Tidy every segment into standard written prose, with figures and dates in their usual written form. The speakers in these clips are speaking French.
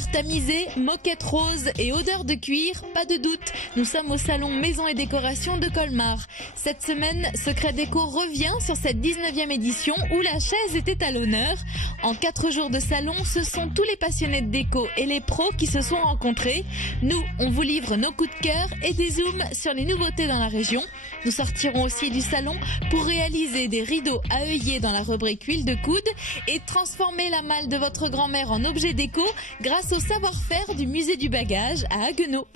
Lumière tamisée, moquette rose et odeur de cuir, pas de doute, nous sommes au salon Maison et Décoration de Colmar. Cette semaine, Secret Déco revient sur cette 19e édition où la chaise était à l'honneur. En 4 jours de salon, ce sont tous les passionnés de déco et les pros qui se sont rencontrés. Nous, on vous livre nos coups de cœur et des zooms sur les nouveautés dans la région. Nous sortirons aussi du salon pour réaliser des rideaux à œillets dans la rubrique huile de coude et transformer la malle de votre grand-mère en objet déco grâce au savoir-faire du musée du bagage à Haguenau.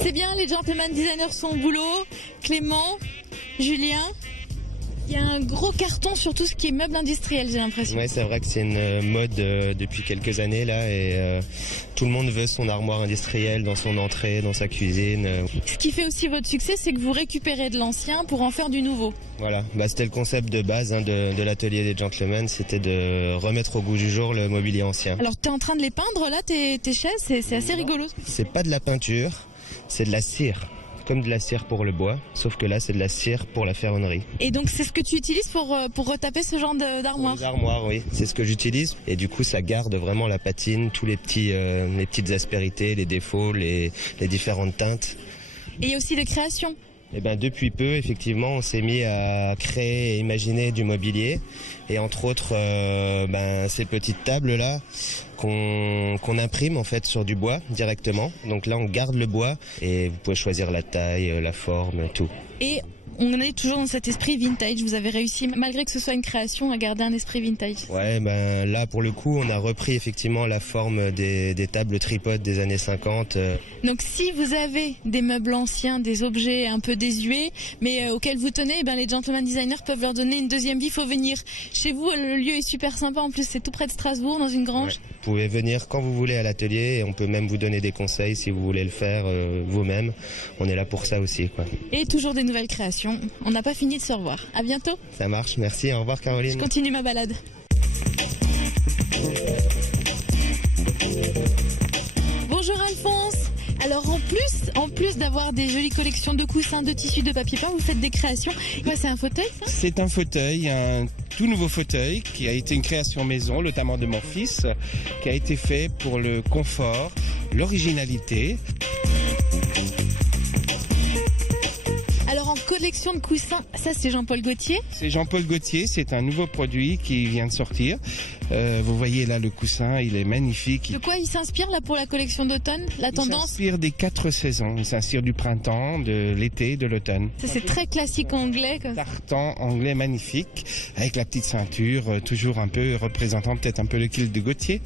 C'est bien, les gentleman designers sont au boulot. Clément, Julien, il y a un gros carton sur tout ce qui est meubles industriels, j'ai l'impression. Ouais, c'est vrai que c'est une mode depuis quelques années là et tout le monde veut son armoire industrielle dans son entrée, dans sa cuisine. Ce qui fait aussi votre succès, c'est que vous récupérez de l'ancien pour en faire du nouveau. Voilà, c'était le concept de base de l'atelier des gentlemen, c'était de remettre au goût du jour le mobilier ancien. Alors tu es en train de les peindre là, tes chaises, c'est assez rigolo. C'est pas de la peinture, c'est de la cire. Comme de la cire pour le bois, sauf que là c'est de la cire pour la ferronnerie. Et donc c'est ce que tu utilises pour retaper ce genre d'armoire? Les armoires, oui, c'est ce que j'utilise. Et du coup ça garde vraiment la patine, tous les petites aspérités, les défauts, les différentes teintes. Et il y a aussi de création. Eh ben, depuis peu, effectivement, on s'est mis à créer et imaginer du mobilier. Et entre autres, ces petites tables-là qu'on imprime en fait sur du bois directement. Donc là, on garde le bois et vous pouvez choisir la taille, la forme, tout. Et on est toujours dans cet esprit vintage. Vous avez réussi, malgré que ce soit une création, à garder un esprit vintage. Ouais, là, pour le coup, on a repris effectivement la forme des tables tripodes des années 50. Donc si vous avez des meubles anciens, des objets un peu désuets, mais auxquels vous tenez, les gentleman designers peuvent leur donner une deuxième vie. Il faut venir chez vous, le lieu est super sympa. En plus, c'est tout près de Strasbourg, dans une grange. Ouais. Vous pouvez venir quand vous voulez à l'atelier et on peut même vous donner des conseils si vous voulez le faire vous-même. On est là pour ça aussi, quoi. Et toujours des nouvelles créations. On n'a pas fini de se revoir. À bientôt. Ça marche, merci. Au revoir Caroline. Je continue ma balade. Bonjour Alphonse. Alors en plus d'avoir des jolies collections de coussins, de tissus, de papier peint, vous faites des créations. C'est un fauteuil, ça? C'est un fauteuil, un tout nouveau fauteuil qui a été une création maison, notamment de mon fils, qui a été fait pour le confort, l'originalité. Alors en collection de coussins, ça c'est Jean-Paul Gaultier? C'est Jean-Paul Gaultier, c'est un nouveau produit qui vient de sortir. Vous voyez là le coussin, il est magnifique. De quoi il s'inspire là pour la collection d'automne? La tendance? Il s'inspire des 4 saisons. Il s'inspire du printemps, de l'été, de l'automne. C'est très classique anglais. Tartan anglais magnifique, avec la petite ceinture, toujours un peu représentant peut-être un peu le kilt de Gaultier.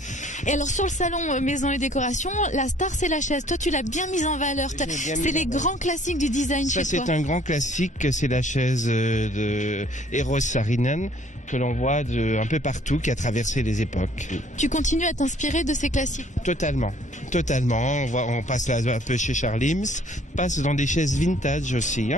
Et alors sur le salon Maison et Décoration, la star c'est la chaise. Toi tu l'as bien mise en valeur. C'est les grands classiques du design chez toi. C'est un grand classique, c'est la chaise de Eros Saarinen que l'on voit un peu partout, qui a traversé les époques. Tu continues à t'inspirer de ces classiques? Totalement. On passe là un peu chez Charles Ims, passe dans des chaises vintage aussi.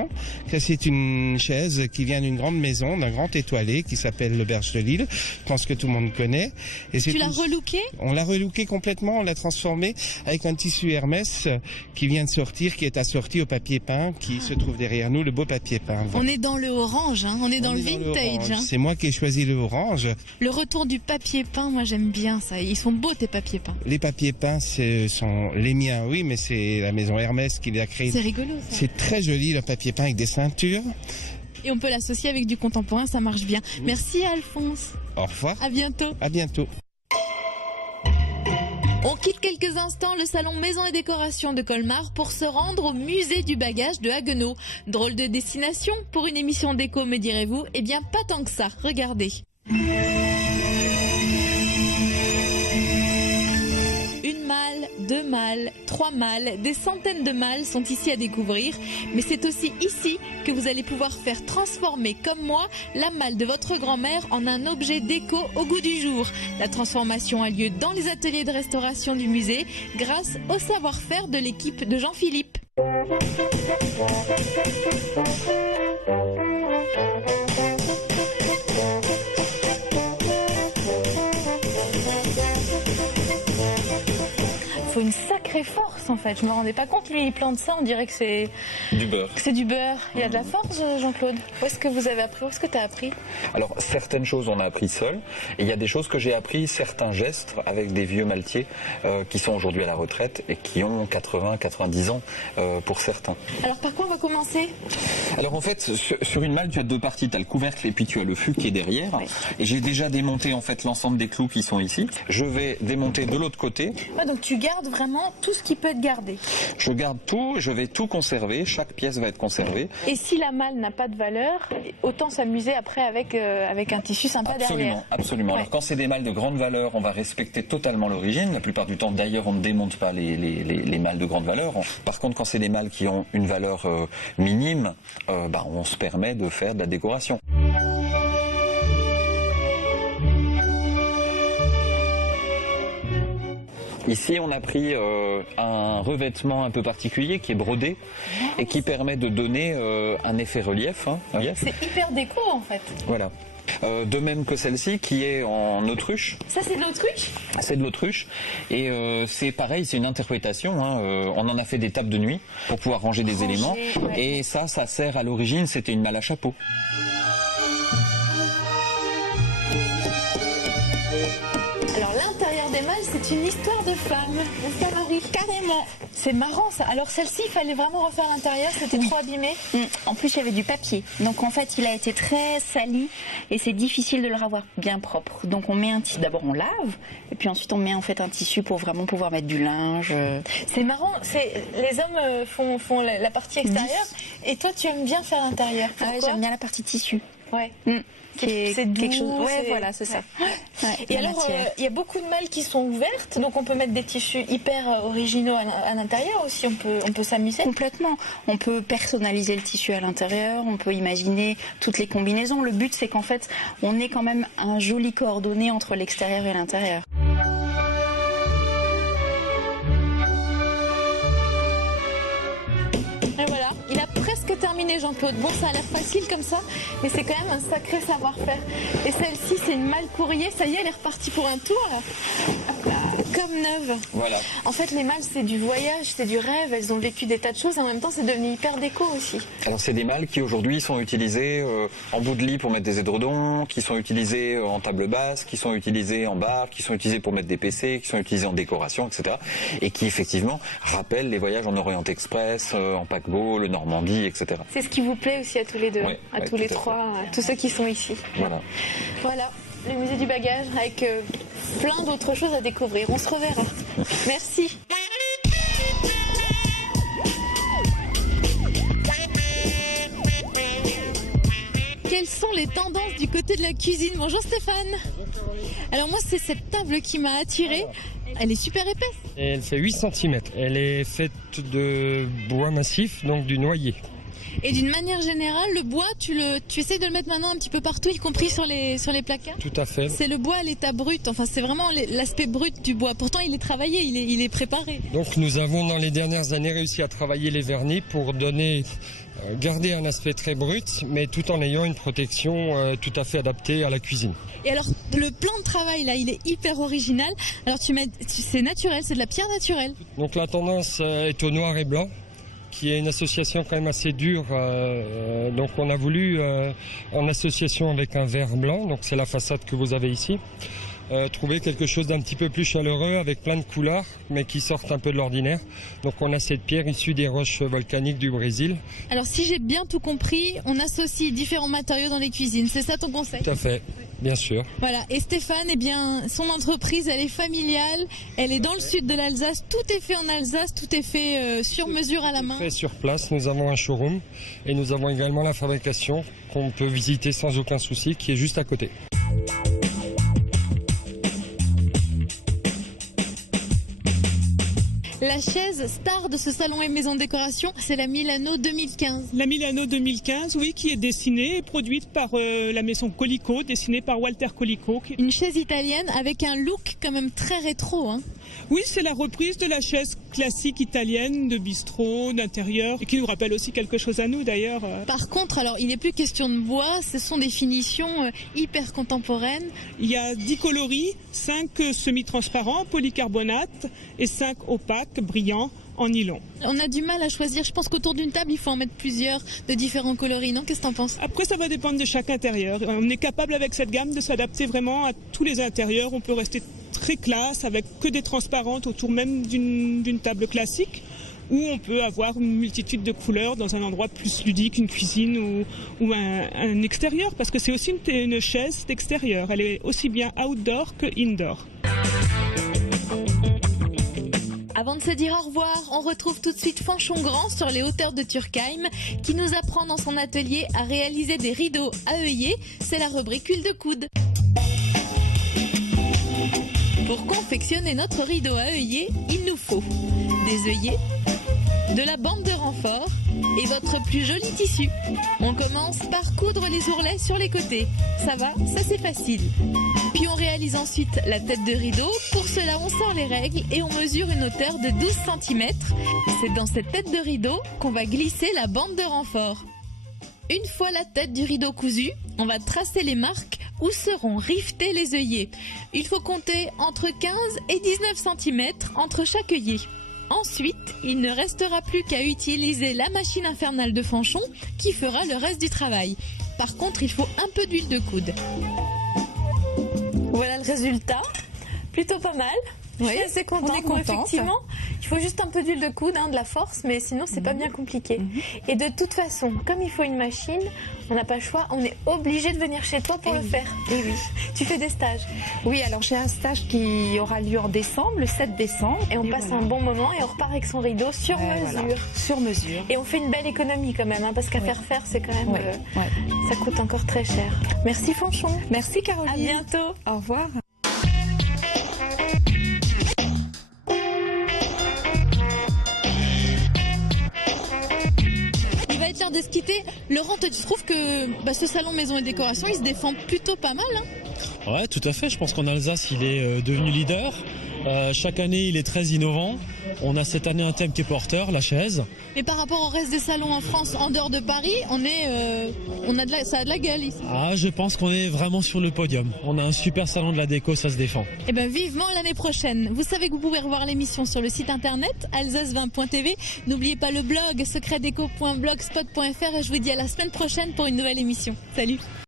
Ça, c'est une chaise qui vient d'une grande maison, d'un grand étoilé qui s'appelle l'Auberge de Lille. Je pense que tout le monde connaît. Et tu l'as relooké? On l'a relooké complètement, on l'a transformé avec un tissu Hermès qui vient de sortir, qui est assorti au papier peint qui se trouve derrière nous, le beau papier peint. On est dans le orange, on est dans le vintage. C'est moi qui ai choisi le orange. Le retour du papier peint, moi j'aime bien ça. Ils sont beaux tes papiers peints. Les papiers peints, sont les miens, oui, mais c'est la maison Hermès qui les a créés. C'est rigolo ça. C'est très joli le papier peint avec des ceintures. Et on peut l'associer avec du contemporain, ça marche bien. Merci Alphonse. Au revoir. À bientôt. À bientôt. On quitte quelques instants le salon Maison et Décoration de Colmar pour se rendre au musée du bagage de Haguenau. Drôle de destination pour une émission déco, me direz-vous? Eh bien, pas tant que ça. Regardez. Une malle, 2 malles, 3 malles, des centaines de malles sont ici à découvrir. Mais c'est aussi ici que vous allez pouvoir faire transformer, comme moi, la malle de votre grand-mère en un objet déco au goût du jour. La transformation a lieu dans les ateliers de restauration du musée grâce au savoir-faire de l'équipe de Jean-Philippe. Faut une sacrée force force en fait. Je me rendais pas compte. Lui, il plante ça, on dirait que c'est Du beurre. c'est du beurre. Il y a de la force, Jean-Claude. Où est-ce que vous avez appris? Où est-ce que tu as appris? Alors, certaines choses, on a appris seul. Et il y a des choses que j'ai appris, certains gestes, avec des vieux maltiers qui sont aujourd'hui à la retraite et qui ont 80, 90 ans pour certains. Alors, par quoi on va commencer? Alors, en fait, sur une malle, tu as deux parties. Tu as le couvercle et puis tu as le fût qui est derrière. Oui. Et j'ai déjà démonté, en fait, l'ensemble des clous qui sont ici. Je vais démonter de l'autre côté. Ouais, donc tu gardes vraiment tout ce qui peut être gardé. Je garde tout, je vais tout conserver. Chaque pièce va être conservée. Et si la malle n'a pas de valeur, autant s'amuser après avec un tissu sympa derrière. Absolument. Ouais. Alors quand c'est des malles de grande valeur, on va respecter totalement l'origine. La plupart du temps, d'ailleurs, on ne démonte pas les malles de grande valeur. Par contre, quand c'est des malles qui ont une valeur minime, on se permet de faire de la décoration. Ici, on a pris un revêtement un peu particulier qui est brodé et qui permet de donner un effet relief. C'est hyper déco en fait. Voilà. De même que celle-ci qui est en autruche. Ça c'est de l'autruche? C'est de l'autruche et c'est pareil, c'est une interprétation. On en a fait des tables de nuit pour pouvoir ranger des éléments. Ouais. Et ça sert à l'origine, c'était une malle à chapeau. Alors l'intérieur des malles, c'est une histoire de femme, n'est-ce pas Marie? Carrément. C'est marrant ça. Alors celle-ci, il fallait vraiment refaire l'intérieur, c'était trop abîmé. En plus, il y avait du papier. Donc en fait, il a été très sali et c'est difficile de le revoir bien propre. Donc on met un tissu. D'abord, on lave et puis ensuite on met en fait un tissu pour vraiment pouvoir mettre du linge. C'est marrant. Les hommes font la partie extérieure et toi, tu aimes bien faire l'intérieur. Ah ouais, Pourquoi? j'aime bien la partie tissu. Ouais. C'est doux, quelque chose. Ouais, c'est- voilà, c'est ça. Ouais, Et la alors, matière. il y a beaucoup de malles qui sont ouvertes, donc on peut mettre des tissus hyper originaux à l'intérieur aussi, on peut s'amuser. Complètement. On peut personnaliser le tissu à l'intérieur, on peut imaginer toutes les combinaisons. Le but, c'est qu'en fait, on ait quand même un joli coordonné entre l'extérieur et l'intérieur. Et voilà, il a presque terminé Jean-Claude. Bon, ça a l'air facile comme ça, mais c'est quand même un sacré savoir-faire. Et celle-ci, c'est une malle courrier, ça y est, elle est repartie pour un tour là. Hop là, comme neuve. Voilà. En fait, les malles, c'est du voyage, c'est du rêve, elles ont vécu des tas de choses, en même temps, c'est devenu hyper déco aussi. Alors c'est des malles qui aujourd'hui sont utilisées en bout de lit pour mettre des édredons, qui sont utilisées en table basse, qui sont utilisées en bar, qui sont utilisées pour mettre des PC, qui sont utilisées en décoration, etc. Et qui effectivement rappellent les voyages en Orient Express, en paquebot, le Normandie, etc. C'est ce qui vous plaît aussi à tous les deux, Ouais, à ouais, tous les tout à trois, à tous ceux qui sont ici. Voilà. Voilà, le musée du bagage avec plein d'autres choses à découvrir. On se reverra. Merci. Quelles sont les tendances du côté de la cuisine? Bonjour Stéphane. Alors moi, c'est cette table qui m'a attirée. Elle est super épaisse. Et elle fait 8 cm. Elle est faite de bois massif, donc du noyer. Et d'une manière générale, le bois, tu essaies de le mettre maintenant un petit peu partout, y compris sur les placards? Tout à fait. C'est le bois à l'état brut, enfin c'est vraiment l'aspect brut du bois. Pourtant il est travaillé, il est préparé. Donc nous avons dans les dernières années réussi à travailler les vernis pour garder un aspect très brut, mais tout en ayant une protection tout à fait adaptée à la cuisine. Et alors le plan de travail là, il est hyper original. Alors c'est naturel, c'est de la pierre naturelle. Donc la tendance est au noir et blanc, qui est une association quand même assez dure. Donc on a voulu, en association avec un verre blanc, donc c'est la façade que vous avez ici, trouver quelque chose d'un petit peu plus chaleureux avec plein de couleurs, mais qui sortent un peu de l'ordinaire. Donc on a cette pierre issue des roches volcaniques du Brésil. Alors si j'ai bien tout compris, on associe différents matériaux dans les cuisines, c'est ça ton conseil? Tout à fait, bien sûr. Voilà, et Stéphane, eh bien, son entreprise, elle est familiale, elle est dans le sud de l'Alsace, tout est fait en Alsace, tout est fait sur mesure à la main. Fait sur place, nous avons un showroom et nous avons également la fabrication qu'on peut visiter sans aucun souci, qui est juste à côté. La chaise star de ce salon et maison de décoration, c'est la Milano 2015. La Milano 2015, oui, qui est dessinée et produite par la maison Colico, dessinée par Walter Colico. Une chaise italienne avec un look quand même très rétro, hein. Oui, c'est la reprise de la chaise classique italienne de bistrot, d'intérieur, et qui nous rappelle aussi quelque chose à nous d'ailleurs. Par contre, alors il n'est plus question de bois, ce sont des finitions hyper contemporaines. Il y a 10 coloris, 5 semi-transparents, polycarbonate, et 5 opaques, brillants, en nylon. On a du mal à choisir. Je pense qu'autour d'une table, il faut en mettre plusieurs de différents coloris, non? Qu'est-ce que t'en penses? Après, ça va dépendre de chaque intérieur. On est capable avec cette gamme de s'adapter vraiment à tous les intérieurs. On peut rester très classe avec que des transparentes autour même d'une table classique, ou on peut avoir une multitude de couleurs dans un endroit plus ludique, une cuisine ou un extérieur, parce que c'est aussi une chaise d'extérieur. Elle est aussi bien outdoor que indoor. Avant de se dire au revoir, on retrouve tout de suite Fanchon Grand sur les hauteurs de Turckheim qui nous apprend dans son atelier à réaliser des rideaux à œillets. C'est la rubrique huile de coude. Pour confectionner notre rideau à œillets, il nous faut des œillets, de la bande de renfort et votre plus joli tissu. On commence par coudre les ourlets sur les côtés. Ça va, ça c'est facile. Puis on réalise ensuite la tête de rideau. Pour cela, on sort les règles et on mesure une hauteur de 12 cm. C'est dans cette tête de rideau qu'on va glisser la bande de renfort. Une fois la tête du rideau cousue, on va tracer les marques où seront rivetés les œillets. Il faut compter entre 15 et 19 cm entre chaque œillet. Ensuite, il ne restera plus qu'à utiliser la machine infernale de Fanchon qui fera le reste du travail. Par contre, il faut un peu d'huile de coude. Voilà le résultat. Plutôt pas mal. Je suis assez contente. On est contente. Effectivement, il faut juste un peu d'huile de coude, de la force, mais sinon c'est pas bien compliqué. Et de toute façon, comme il faut une machine, on n'a pas le choix, on est obligé de venir chez toi pour le faire. Et oui. Tu fais des stages. Oui, alors j'ai un stage qui aura lieu en décembre, le 7 décembre. Et on passe un bon moment et on repart avec son rideau sur mesure. Voilà. Sur mesure. Et on fait une belle économie quand même, parce qu'à faire, c'est quand même... Ouais. Ça coûte encore très cher. Merci Fanchon. Merci Caroline. À bientôt. Au revoir. De se quitter. Laurent, tu trouves que ce salon maison et décoration, il se défend plutôt pas mal, hein? Ouais, tout à fait. Je pense qu'en Alsace, il est devenu leader. Chaque année, il est très innovant. On a cette année un thème qui est porteur, la chaise. Mais par rapport au reste des salons en France, en dehors de Paris, ça a de la gueule ici. Ah, je pense qu'on est vraiment sur le podium. On a un super salon de la déco, ça se défend. Eh bien, vivement l'année prochaine. Vous savez que vous pouvez revoir l'émission sur le site internet alsace20.tv. N'oubliez pas le blog secretdeco.blogspot.fr et je vous dis à la semaine prochaine pour une nouvelle émission. Salut!